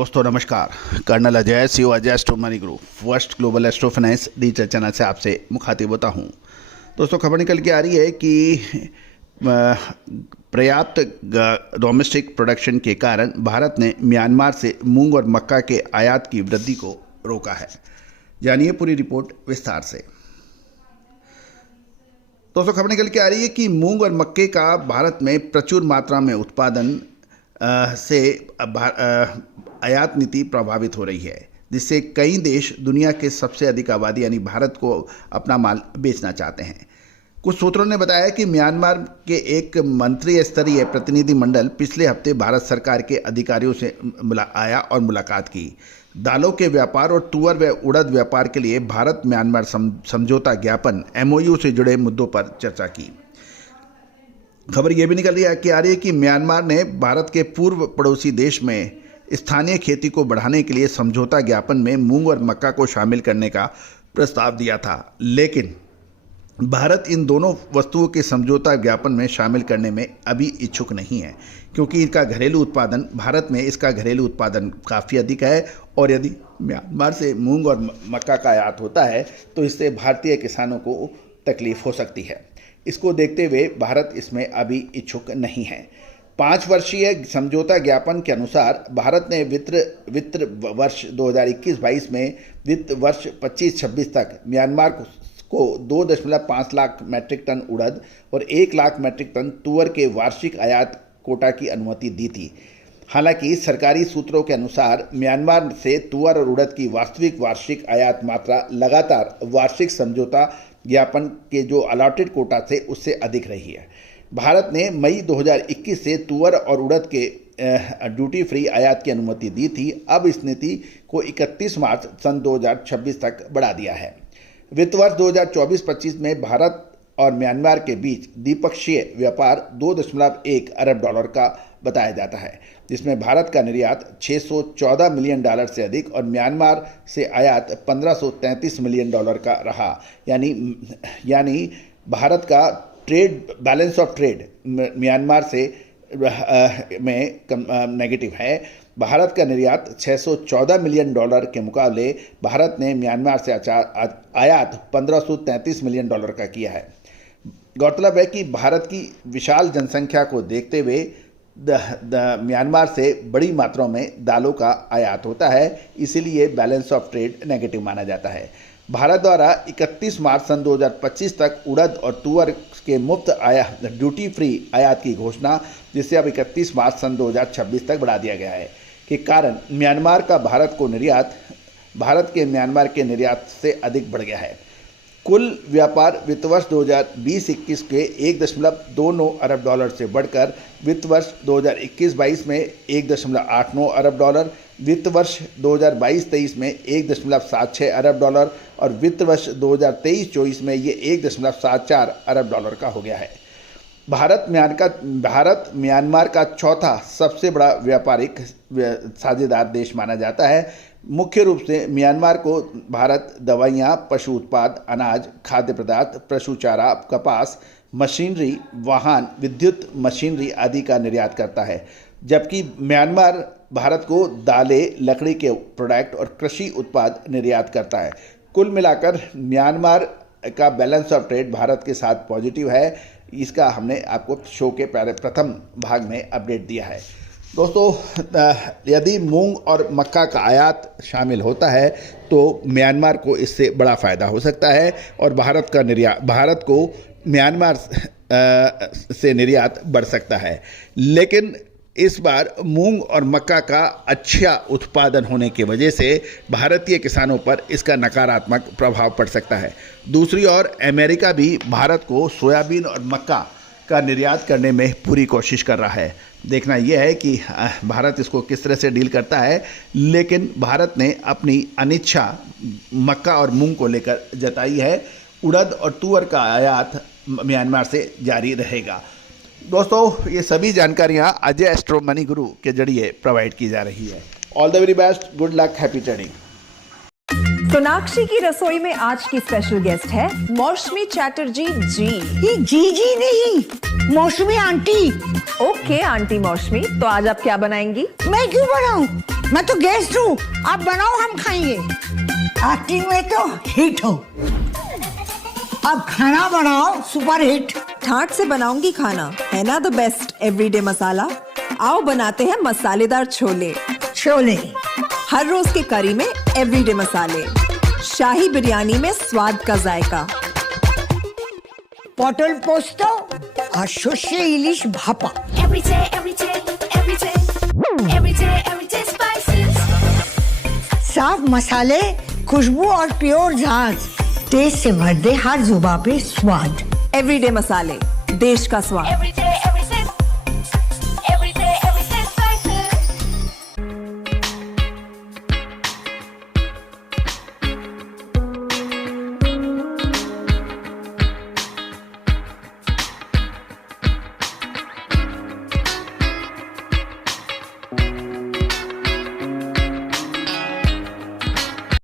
दोस्तों नमस्कार। Colonel Ajay CO Ajay astro money group first global astro finance digital channel से आपसे मुखातिब होता हूं। दोस्तों खबर निकल के आ रही है कि पर्याप्त डोमेस्टिक प्रोडक्शन के कारण भारत ने म्यांमार से मूंग और मक्का के आयात की वृद्धि को रोका है। जानिए पूरी रिपोर्ट विस्तार से। दोस्तों खबर निकल के आ रही है कि मूंग और मक्के का भारत में प्रचुर मात्रा में उत्पादन से आयात नीति प्रभावित हो रही है, जिससे कई देश दुनिया के सबसे अधिक आबादी यानी भारत को अपना माल बेचना चाहते हैं। कुछ सूत्रों ने बताया कि म्यांमार के एक मंत्री स्तरीय प्रतिनिधिमंडल पिछले हफ्ते भारत सरकार के अधिकारियों से आया और मुलाकात की। दालों के व्यापार और तुअर व उड़द व्यापार के लिए भारत म्यांमार समझौता ज्ञापन MOU से जुड़े मुद्दों पर चर्चा की। खबर यह भी निकल रही है कि म्यांमार ने भारत के पूर्व पड़ोसी देश में स्थानीय खेती को बढ़ाने के लिए समझौता ज्ञापन में मूंग और मक्का को शामिल करने का प्रस्ताव दिया था, लेकिन भारत इन दोनों वस्तुओं के समझौता ज्ञापन में शामिल करने में अभी इच्छुक नहीं है, क्योंकि भारत में इसका घरेलू उत्पादन काफ़ी अधिक है और यदि म्यांमार से मूंग और मक्का का आयात होता है तो इससे भारतीय किसानों को तकलीफ हो सकती है। इसको देखते हुए भारत इसमें अभी इच्छुक नहीं है। 5 वर्षीय समझौता ज्ञापन के अनुसार भारत ने वित्त वर्ष 2021-22 में वित्त वर्ष 25-26 तक म्यांमार को 2.5 लाख मैट्रिक टन उड़द और 1 लाख मैट्रिक टन तुअर के वार्षिक आयात कोटा की अनुमति दी थी। हालांकि सरकारी सूत्रों के अनुसार म्यांमार से तुअर और उड़द की वास्तविक वार्षिक आयात मात्रा लगातार वार्षिक समझौता ज्ञापन के जो अलॉटेड कोटा थे उससे अधिक रही है। भारत ने मई 2021 से तुअर और उड़द के ड्यूटी फ्री आयात की अनुमति दी थी। अब इस नीति को 31 मार्च सन 2026 तक बढ़ा दिया है। वित्त वर्ष 2024-25 में भारत और म्यांमार के बीच द्विपक्षीय व्यापार 2.1 अरब डॉलर का बताया जाता है, जिसमें भारत का निर्यात $614 मिलियन से अधिक और म्यांमार से आयात $1533 मिलियन का रहा। यानी भारत का बैलेंस ऑफ ट्रेड म्यांमार से में नेगेटिव है। भारत का निर्यात $614 मिलियन के मुकाबले भारत ने म्यांमार से आयात $1533 मिलियन का किया है। गौरतलब है कि भारत की विशाल जनसंख्या को देखते हुए म्यांमार से बड़ी मात्रा में दालों का आयात होता है, इसीलिए बैलेंस ऑफ ट्रेड नेगेटिव माना जाता है। भारत द्वारा 31 मार्च सन 2025 तक उड़द और तुअर के मुफ्त ड्यूटी फ्री आयात की घोषणा, जिसे अब 31 मार्च सन 2026 तक बढ़ा दिया गया है, के कारण म्यांमार का भारत के म्यांमार के निर्यात से अधिक बढ़ गया है। कुल व्यापार वित्त वर्ष 2020-21 के 1.29 अरब डॉलर से बढ़कर वित्त वर्ष 2021-22 में 1.89 अरब डॉलर, वित्त वर्ष 2022-23 में 1.76 अरब डॉलर और वित्त वर्ष 2023-24 में ये 1.74 अरब डॉलर का हो गया है। भारत म्यांमार का चौथा सबसे बड़ा व्यापारिक साझेदार देश माना जाता है। मुख्य रूप से म्यांमार को भारत दवाइयाँ, पशु उत्पाद, अनाज, खाद्य पदार्थ, पशु चारा, कपास, मशीनरी, वाहन, विद्युत मशीनरी आदि का निर्यात करता है, जबकि म्यांमार भारत को दालें, लकड़ी के प्रोडक्ट और कृषि उत्पाद निर्यात करता है। कुल मिलाकर म्यांमार का बैलेंस ऑफ ट्रेड भारत के साथ पॉजिटिव है। इसका हमने आपको शो के प्रथम भाग में अपडेट दिया है। दोस्तों यदि मूंग और मक्का का आयात शामिल होता है तो म्यांमार को इससे बड़ा फ़ायदा हो सकता है और भारत को म्यांमार से निर्यात बढ़ सकता है। लेकिन इस बार मूंग और मक्का का अच्छा उत्पादन होने की वजह से भारतीय किसानों पर इसका नकारात्मक प्रभाव पड़ सकता है। दूसरी ओर अमेरिका भी भारत को सोयाबीन और मक्का का निर्यात करने में पूरी कोशिश कर रहा है। देखना यह है कि भारत इसको किस तरह से डील करता है, लेकिन भारत ने अपनी अनिच्छा मक्का और मूंग को लेकर जताई है। उड़द और तुअर का आयात म्यांमार से जारी रहेगा। दोस्तों ये सभी जानकारियाँ अजय एस्ट्रो मनी गुरु के जरिए प्रोवाइड की जा रही है। All the very best, good luck, happy trading. Sonakshi की रसोई में आज की स्पेशल गेस्ट है मौसमी चैटर्जी जी। ये जी नहीं, मौसमी आंटी। ओके आंटी मौसमी, तो आज आप क्या बनाएंगी? मैं क्यों बनाऊं? मैं तो गेस्ट हूँ, आप बनाओ, हम खाएंगे। एक्टिंग में तो हिट हो, अब खाना बनाओ सुपर हिट। ठाट से बनाऊंगी खाना, है ना द बेस्ट एवरीडे मसाला। आओ बनाते हैं मसालेदार छोले। छोले, हर रोज के करी में एवरीडे मसाले, शाही बिरयानी में स्वाद का जायका। পটল পোস্ত আর সর্ষে ইলিশ ভাপা। Every day, every day, every day, every day, every day spices. साफ मसाले, खुशबू और प्योर झांझ, टेस्ट से भर दे हर जुबां पे स्वाद। एवरीडे मसाले, देश का स्वाद। Every day, every day, every day, every day spices.